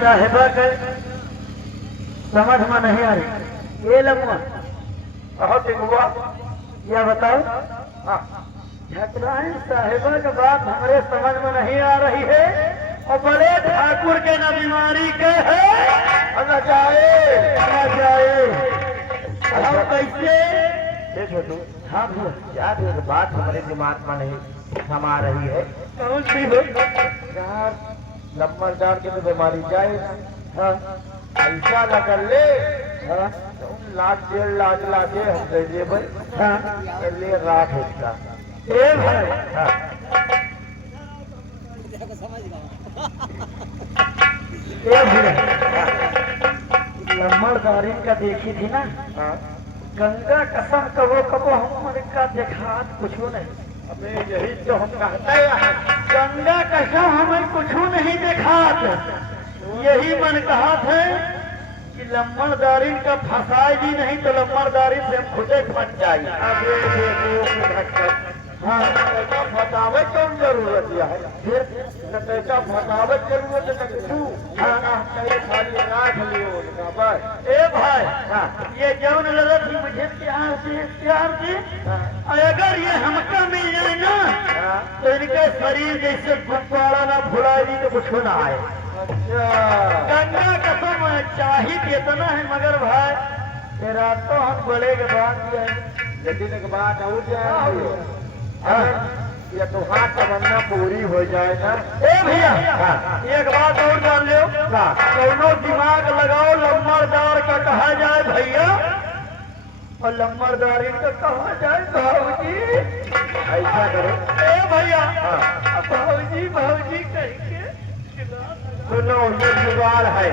साहिबा के समझ में नहीं आ रही। ये लम्बा बहुत ठीक हुआ। क्या बताओ? झकराइन साहिबा की बात हमारे समझ में नहीं आ रही है और बड़े ठाकुर के न बीमारी के है न जाए हम कैसे? ये छोटू, हाँ भैया, यार एक बात हमारे दिमाग में नहीं समा रही है कौन सी हो? यार लम्बरदार की तो बीमारी जाए। हाँ, ऐसा न कर ले। हाँ, तो 1,00,000 1,50,000 लाके हम दे दे भाई। हाँ, कर ले रात हिस्सा। ए भाई, हाँ, ए भैया, लम्बरदारी का देखी थी ना, हाँ। गंगा कसम कबो कबो हमारे का देखात कुछ नहीं। अबे यही तो हम कहते हैं। गंगा कसम हमें कुछ नहीं देखात। यही मन कहा थे कि लम्बरदारी का फंसाए भी नहीं तो लम्बरदारी से हम खुदे फंस जाए। अबे देखो हाँ, ऐसा फसावे कौन जरूरत है? फिर न ऐसा फसावे जरूरत न तू। हाँ, कहीं खाली राख लियो उनका बस। ए भाई, हाँ, ये जौन लड़त थी मुझे प्यार थी हाँ, और अगर ये हमका मिल जाए ना हाँ। तो इनके शरीर जैसे गुब्बारा ना भुलाई तो कुछ ना आए। अच्छा, गंगा कसम चाहिए इतना है मगर भाई तेरा तो हम बड़े के बाद जो है लेकिन एक बात और जाए हाँ। ये तो हाथ तमन्ना पूरी हो जाए ना। ए भैया, हाँ। एक बात और जान लो, हाँ। दोनों दिमाग लगाओ लम्बरदार का कहा जाए भैया और लम्बरदारी का कहा जाए भाऊजी। ऐसा करो। ए भैया, हाँ। भाऊजी भाऊजी करके सुनो, ये जुगाड़ है,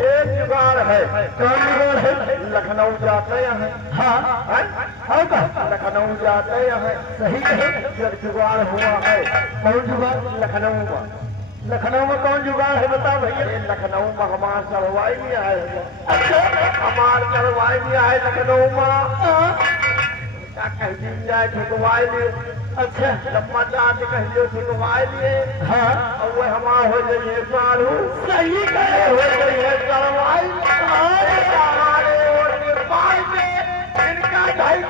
एक जुगाड़ है। कौन जुगाड़ है? लखनऊ जाते हैं। हाँ, हैं? हाँ का लखनऊ जाते हैं। सही कहे। जब जुगाड़ हुआ है कौन जुगाड़? लखनऊ में। लखनऊ में कौन जुगाड़ है बता भैया? ये लखनऊ में हमार चढ़वाई भी आए हैं। अच्छा, हमार चढ़वाई भी आए लखनऊ में। हाँ, क्या कह दी जाए ठुकवाई लिए। अच्छा, लम्बा जाके कह दियो ठुकवाई लिए। हाँ, और वो हमार हो जाइए सारू। सही कहे। हो जाइए चढ़वाई। हमारे और नेपाल में इनका ढाई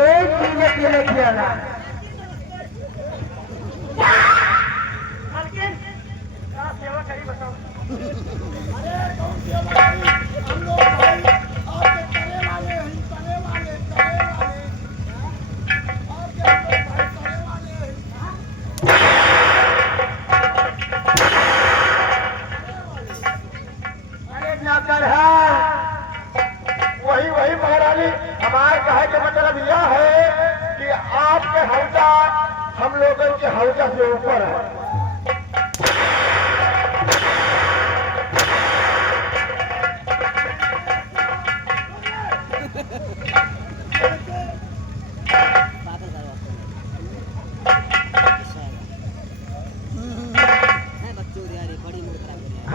एक मिनट के लिए किया ना। मालकिन, क्या सेवा करी बताओ? हम लोग भाई आपके करे वाले हैं, करे वाले आपके हम लोग भाई करे वाले हैं। अरे नौकर है। वही महारानी। हमारे कहे का मतलब यह है कि आपके हौजा हम लोगों के हौजा से ऊपर है।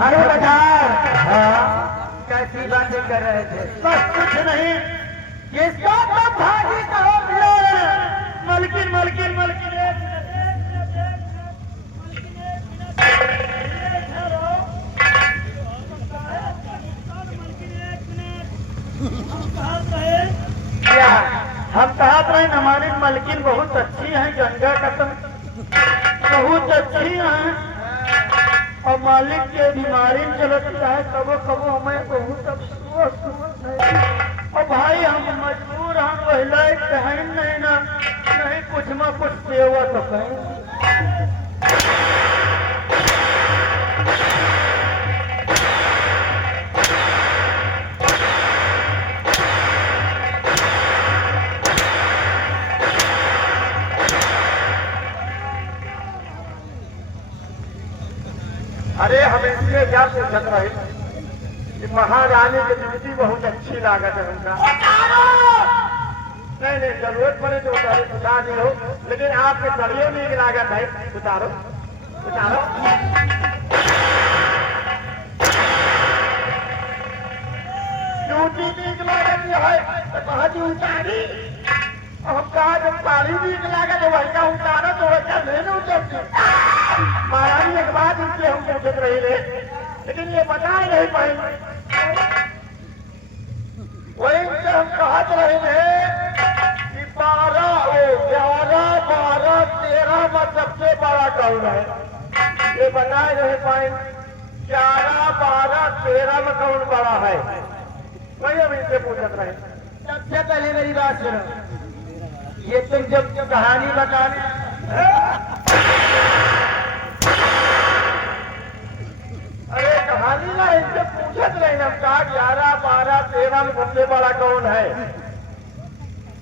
अरे बता, कैसी बातें कर रहे थे? बस कुछ नहीं, किसका तो भागी कहो मलकिन मलकिन मलकिन एक मिनट, मलकिन एक मिनट, ठहरो। मलकिन एक मिनट, हम कहत रहे क्या? हम कहत रहे हमारी मलकिन बहुत अच्छी है, गंगा कसम बहुत अच्छी है और मालिक के बीमारी चलत है। कबो कबो हमें बहुत अफसोस है और भाई हम मजबूर हम पहले कहीं नहीं ना नहीं कुछ में कुछ सेवा तो कहीं अरे हम इसलिए क्या पूछत रहे कि महारानी की ड्यूटी बहुत अच्छी लागत है उनका। नहीं नहीं, जरूरत पड़े तो उतारो, उतार दो, लेकिन आपके सड़ियों में एक लागत है, उतारो उतारो। ड्यूटी भी एक लागत है तो कहा जी उतारी। हम कहा जब तारी भी एक लागत है वही का उतारो तो वैसा नहीं उतरती। महारानी एक बात इसलिए हम पूछत रही थे, लेकिन ये बता ही नहीं पाई। वही से हम कहत रहे थे कि 11, 12, 13 में सबसे बड़ा कौन है, ये बता ही नहीं पाए। 11, 12, 13 में कौन बड़ा है, वही हम इनसे पूछत रहे। सबसे पहले मेरी बात सुनो, ये तुम जब कहानी बताने अरे कहानी ना इनसे पूछत रहे हम, कहा 11, 12, 13 में सबसे बड़ा कौन है।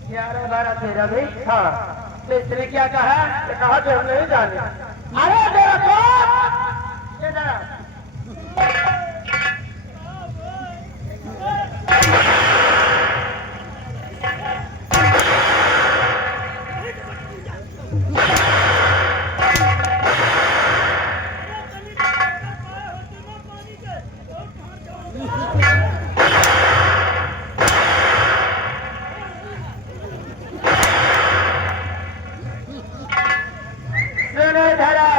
11, 12, 13 भाई। हाँ, तो इसने क्या कहा? तो कहा कि हम नहीं जाने। अरे तेरा कौन? इधर। सुनो धरा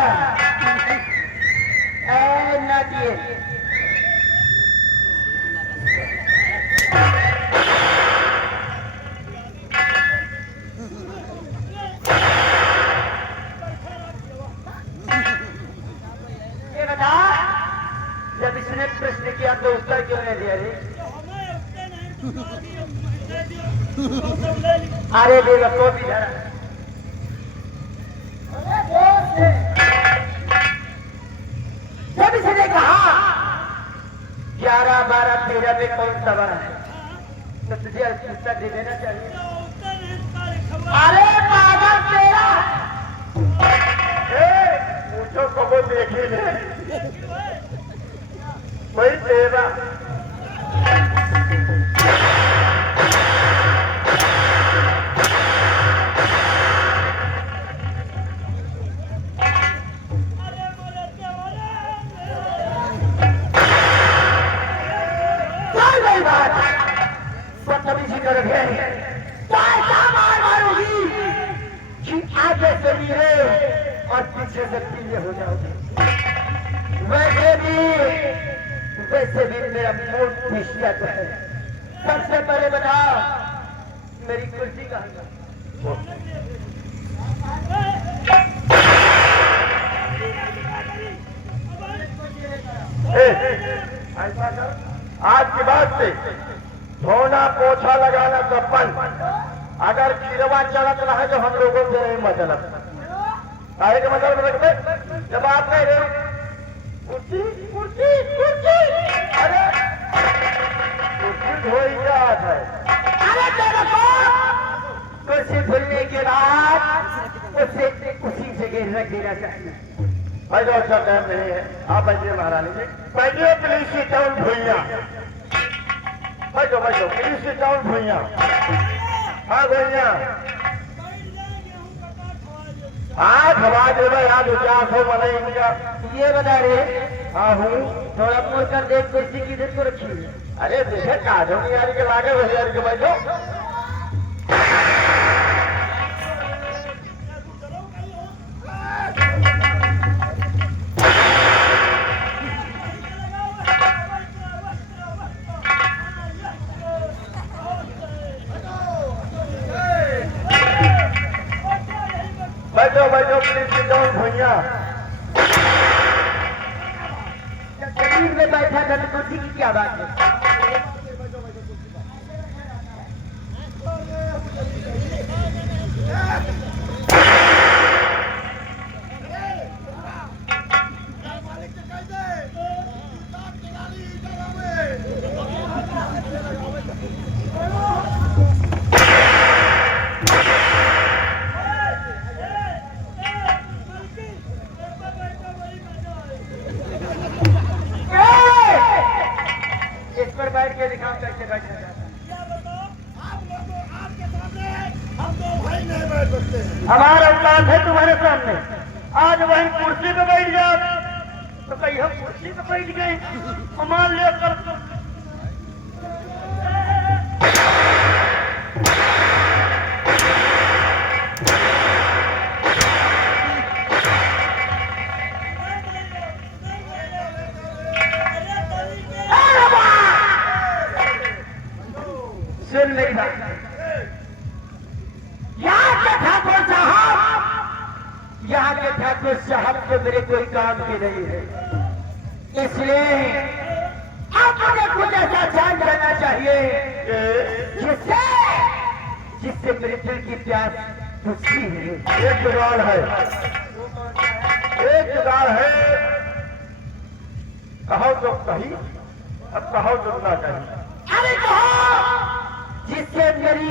ए नदिए ये बता, जब इसने प्रश्न किया तो उत्तर क्यों नहीं दिया रे? अरे बेवकूफ इधर। जब इसने कहा 11, 12, 13 में कौन सा बड़ा है, तो तुझे उत्तर दे देना चाहिए। अरे पागल तेरा पूछो कबो देखी ले वही 13। बदतमीजी कर रहे हैं, तो ऐसा मार मारूंगी कि आगे से नीले और पीछे से पीले हो जाओगे। वैसे भी मेरा मूड पिछला तो है। सबसे पहले बताओ मेरी कुर्सी कहाँ है? ऐसा कर, आज के बाद से धोना पोछा लगाना सब बंद। अगर खीरवा चलत रहे तो हम लोगों से नहीं मतलब। काहे के मतलब रखते जब आप कह रहे कुर्सी कुर्सी कुर्सी, अरे कुर्सी धोई क्या है। अरे तेरे को कुर्सी धुलने के बाद उसे उसी जगह रख देना चाहिए। भाई तो अच्छा टाइम नहीं है, आप बैठिए महारानी जी, बैठिए। प्लीज सिट डाउन भैया, बैठो बैठो, प्लीज सिट डाउन भैया। हाँ भैया, हाँ खवा देवे याद हो क्या हो बने इनका। ये बता रहे हाँ हूँ। थोड़ा मोड़ कर देख कुर्सी किधर को रखी है। अरे देखे काजो नहीं यार के लागे वही यार के बैठो। बैठो बैठो, प्लीज सिट डाउन भैया। जमीन में बैठा था तो कुर्सी की क्या बात है? बैठ के दिखाओ कैसे बैठा जाता है। क्या बताओ आप लोगों आपके सामने हम दो भाई नहीं बैठ सकते हैं। हमारा औकात है तुम्हारे सामने। आज वही कुर्सी पे बैठ जाओ तो कहीं हम कुर्सी पे बैठ गए और मान लिया कर सुन मेरी बात, यहाँ के ठाकुर साहब, यहाँ के ठाकुर साहब को मेरे कोई काम की नहीं है, इसलिए आपने कुछ ऐसा जान करना चाहिए जिससे जिससे मेरे दिल की प्यास बुझती है। एक जुगाड़ है, एक जुगाड़ है, कहो तो कही, अब कहो तो ना कही। अरे कहो जिससे मेरी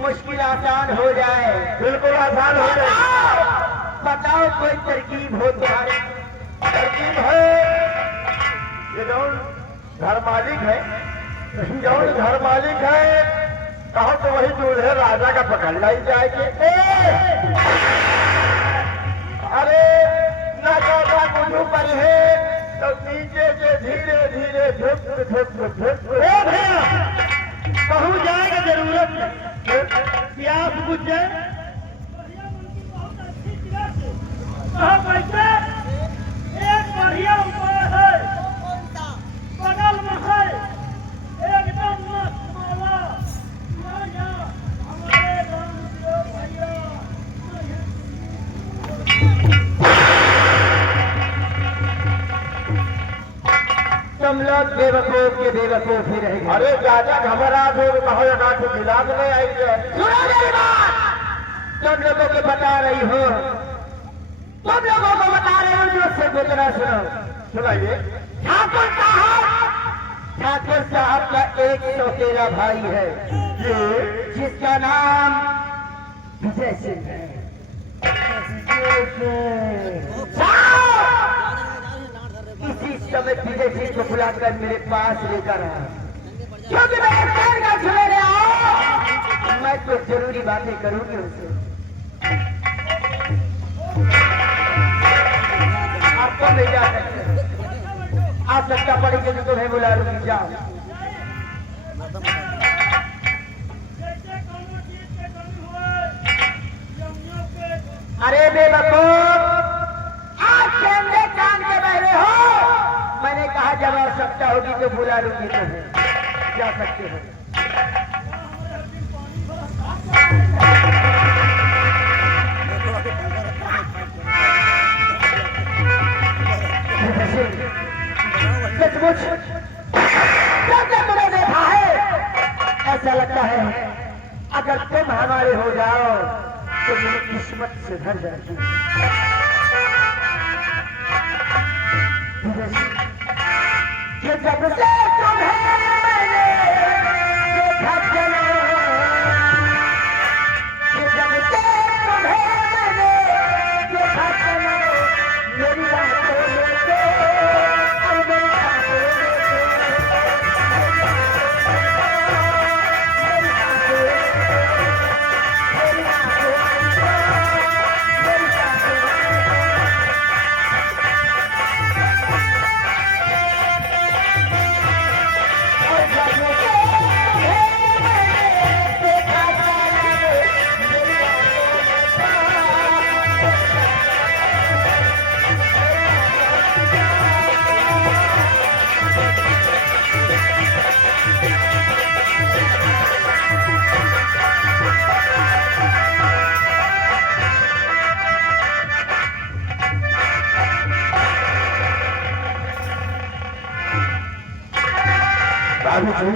मुश्किल आसान हो जाए। बिल्कुल आसान हो जाए। बताओ कोई तरकीब हो तुम्हारी? तरकीब है, ये जौन घर मालिक है, जौन घर मालिक है, कहो तो वही दूल्हे राजा का पकड़ लाई जाएगी। अरे ना चौथा कुछ पर है तो नीचे से धीरे धीरे धुप धुप धुप कहूँ जाएगा जरूरत प्यास बुझ जाए। कहाँ बैठे एक बढ़िया उपाय है, बगल में है एकदम मस्त माला। हमारे गाँव के भैया तुम लोग बेवकूफ के बेवकूफ ही रह गए। अरे ज्यादा घबरा दो, कहो या तो मिला के नहीं आएंगे। सुनो मेरी बात, तुम लोगों को बता रही हो, तुम लोगों को बता रही हो जो सिर्फ इतना सुनो। सुनाइए। ठाकुर साहब का एक सौतेला भाई है जिसका नाम विजय सिंह है। इसी समय विजय सिंह को बुलाकर मेरे पास लेकर आया, क्योंकि मेरे पैर का छुड़े आओ, मैं तो जरूरी बातें करूंगी उनसे। आपको ले जा सकते, आप लगता पड़ेगी तो तुम्हें बुला लूंगी, जाओ। अरे बेवकूफ, आज से अंधे कान के बहरे हो। मैंने कहा जब आवश्यकता होगी तो बुला लूंगी तुम्हें, जा सकते हो। सचमुच जब तुमने देखा है, ऐसा लगता है अगर तुम हमारे हो जाओ तो मेरी किस्मत से भर जाती है। ये जब से तुम्हें मैंने देखा चलो, ये जब से तुम्हें मैंने देखा चलो, मेरी बातों लेके अब मेरी बातों बाबू जी